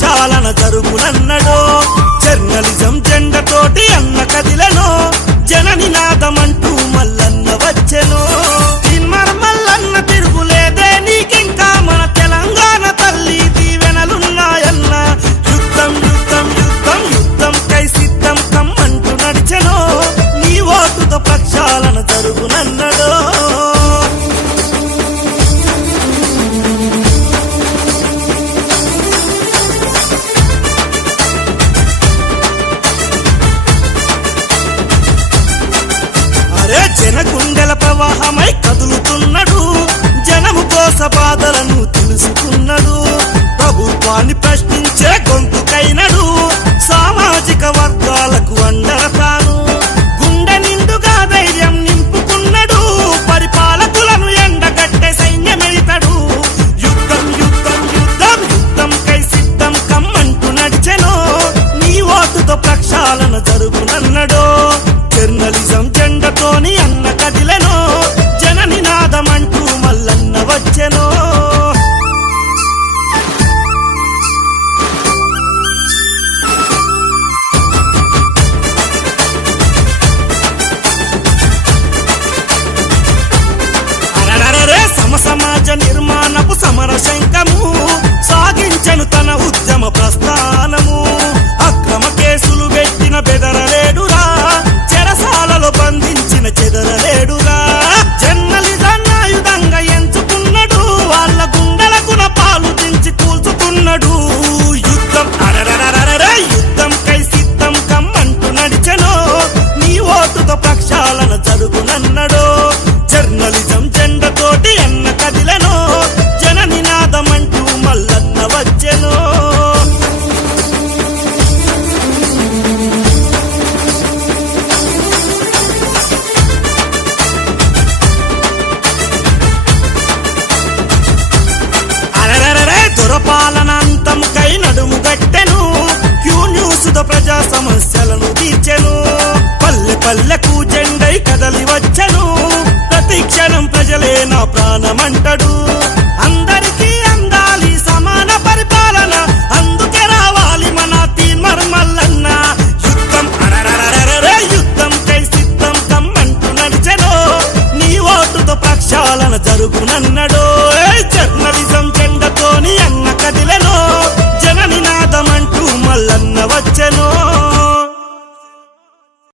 ప్రక్షాళన జరుగునన్నడో జర్నలిజం జెండతోటి అన్న కదిలెనో జననినాదమంటూ మల్లన్న వచ్చెనో మల్లన్న తిరుగులేదే నీకింకా మన తెలంగాణ తల్లి దీవెనలున్నాయన్న యుద్ధం యుద్ధం యుద్ధం యుద్ధం కై సిద్ధం కమ్మంటూ నడిచెనో నీ ఓటుతో ప్రక్షాళన జరుగునన్నడో జనగుండెల ప్రవాహమై కదులుతున్నాడు జనము కోస బాధలను తెలుసుకున్నాడు ప్రభుత్వాన్ని ప్రశ్నించే గొంతుకైనడు సామాజిక వర్గాలకు అండరతాను గుండె నిండుగా ధైర్యం నింపుకున్నాడు పరిపాలకులను ఎండగట్టే సైన్యమెడితాడు యుద్ధం యుద్ధం యుద్ధం యుద్ధం కై సిద్ధం కమ్మంటూ నడిచెనో నీ ఓటుతో ప్రక్షాళన జరుగునన్నడో జర్నలిజం జెండతోని అన్న కదిలెనో జననినాదమంటూ మల్లన్న వచ్చెనో అరరరే సమసమాజ నిర్మాణపు సమర శంఖము సాగించను తన ఉద్యమ ప్రస్థానము అక్రమ కేసులు పెట్టిన బెదరలేడురా చెరసాలలో బంధించిన చెదరలేడురా జర్నలిజాన్ని ఆయుధంగా ఎంచుకున్నాడు వాళ్ళ గుండెలకున పాలు దించి కూల్చుకున్నాడు యుద్ధం అరరరరరే యుద్ధం కై సిద్ధం కమ్మంటూ నడిచెనో నీ ఓటుతో ప్రక్షాళన జరుగునన్నడో జర్నలిజం జెండతోటి అన్న కదిలెనో జననినాదమంటూ మల్లన్న వచ్చెనో పాలనాంతం కై నడుము గట్టెను క్యూ న్యూస్ తో ప్రజా సమస్యలను తీర్చెను పల్లె పల్లెకు జెండై కదలి వచ్చెను ప్రతి క్షణం ప్రజలే నా ప్రాణమంటడు అందరికీ అందాలి సమాన పరిపాలన అందుకే రావాలి మన తీన్మార్ మల్లన్న యుద్ధం అరరరరరే యుద్ధం కై సిద్ధం కమ్మంటూ నడిచెనో నీ ఓటుతో ప్రక్షాళన జరుగునన్నడో జర్నలిజం జెండతోని